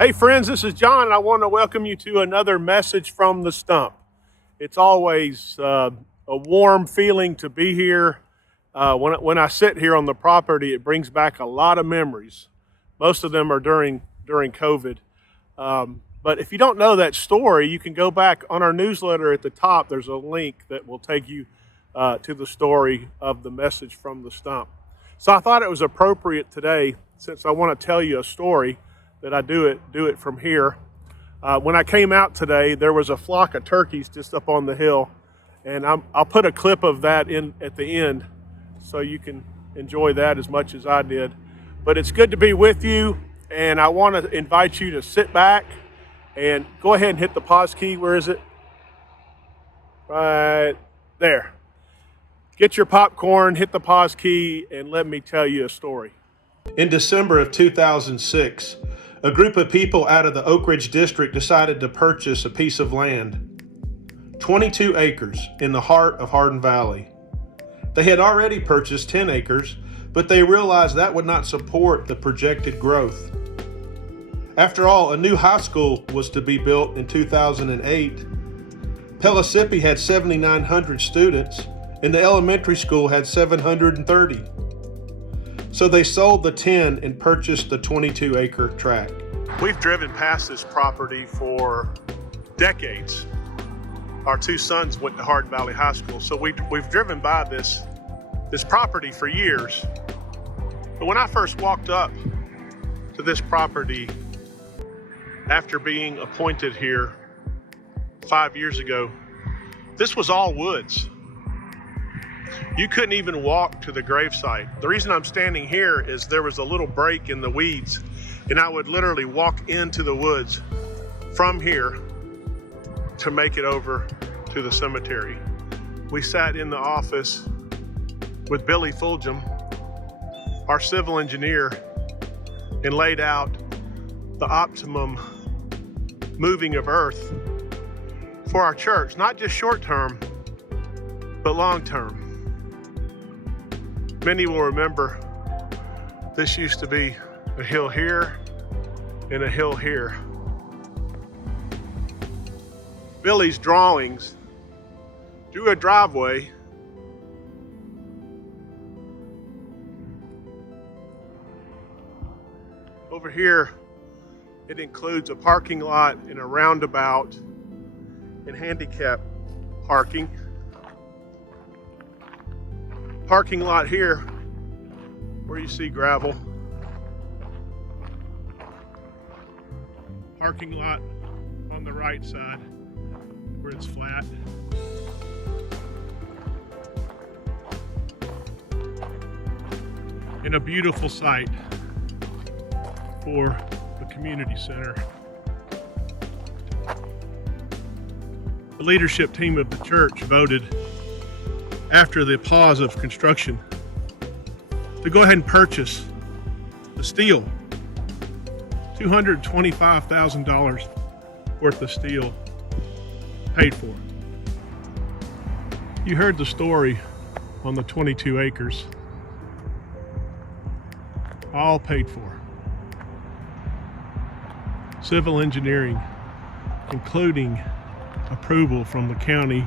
Hey friends, this is John, and I want to welcome you to another message from the stump. It's always a warm feeling to be here. When I sit here on the property, it brings back a lot of memories. Most of them are during COVID. But if you don't know that story, you can go back on our newsletter at the top. There's a link that will take you to the story of the message from the stump. So I thought it was appropriate today, since I want to tell you a story, that I do it from here. When I came out today, there was a flock of turkeys just up on the hill, and I'll put a clip of that in at the end so you can enjoy that as much as I did. But it's good to be with you, and I want to invite you to sit back and go ahead and hit the pause key. Where is it? Right there. Get your popcorn, hit the pause key, and let me tell you a story. In December of 2006, a group of people out of the Oak Ridge District decided to purchase a piece of land, 22 acres in the heart of Hardin Valley. They had already purchased 10 acres, but they realized that would not support the projected growth. After all, a new high school was to be built in 2008. Pellissippi had 7,900 students, and the elementary school had 730. So they sold the 10 and purchased the 22-acre tract. We've driven past this property for decades. Our two sons went to Hardin Valley High School, so we've driven by this property for years. But when I first walked up to this property after being appointed here 5 years ago, this was all woods. You couldn't even walk to the gravesite. The reason I'm standing here is there was a little break in the weeds, and I would literally walk into the woods from here to make it over to the cemetery. We sat in the office with Billy Fulgham, our civil engineer, and laid out the optimum moving of earth for our church, not just short term, but long term. Many will remember this used to be a hill here and a hill here. Billy's drawings drew a driveway over here. It includes a parking lot and a roundabout and handicap parking. Parking lot here where you see gravel. Parking lot on the right side where it's flat. And a beautiful site for the community center. The leadership team of the church voted, after the pause of construction, to go ahead and purchase the steel. $225,000 worth of steel paid for. You heard the story on the 22 acres. All paid for. Civil engineering, including approval from the county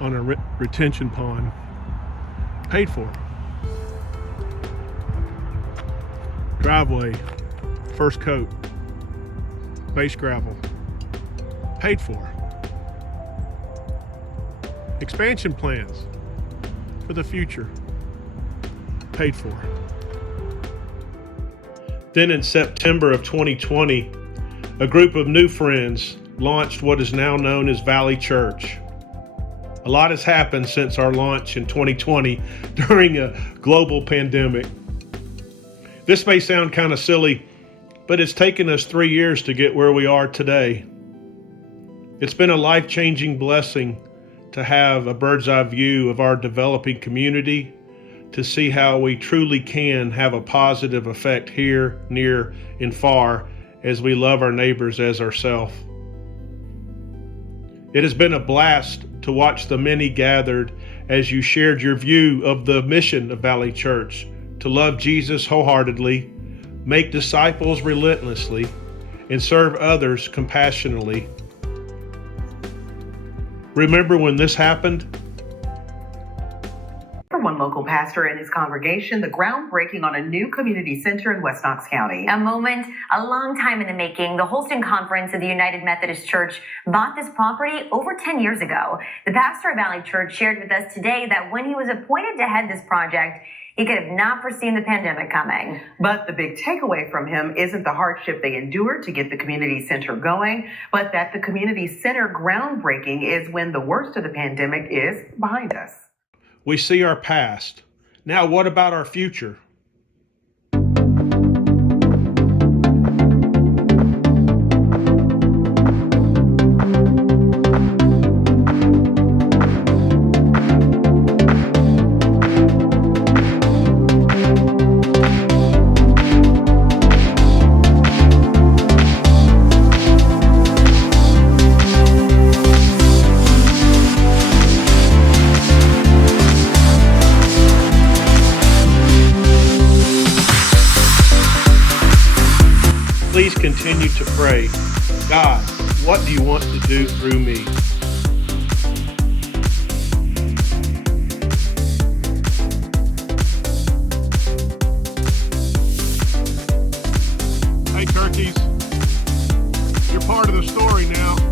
on a retention pond, paid for. Driveway, first coat, base gravel, paid for. Expansion plans for the future, paid for. Then in September of 2020, a group of new friends launched what is now known as Valley Church. A lot has happened since our launch in 2020 during a global pandemic. This may sound kind of silly, but it's taken us 3 years to get where we are today. It's been a life-changing blessing to have a bird's eye view of our developing community, to see how we truly can have a positive effect here, near, and far as we love our neighbors as ourselves. It has been a blast to watch the many gathered as you shared your view of the mission of Valley Church, to love Jesus wholeheartedly, make disciples relentlessly, and serve others compassionately. Remember when this happened? For one local pastor and his congregation, the groundbreaking on a new community center in West Knox County. A moment, a long time in the making. The Holston Conference of the United Methodist Church bought this property over 10 years ago. The pastor of Valley Church shared with us today that when he was appointed to head this project, he could have not foreseen the pandemic coming. But the big takeaway from him isn't the hardship they endured to get the community center going, but that the community center groundbreaking is when the worst of the pandemic is behind us. We see our past. Now, what about our future? Please continue to pray, God, what do you want to do through me? Hey, turkeys, you're part of the story now.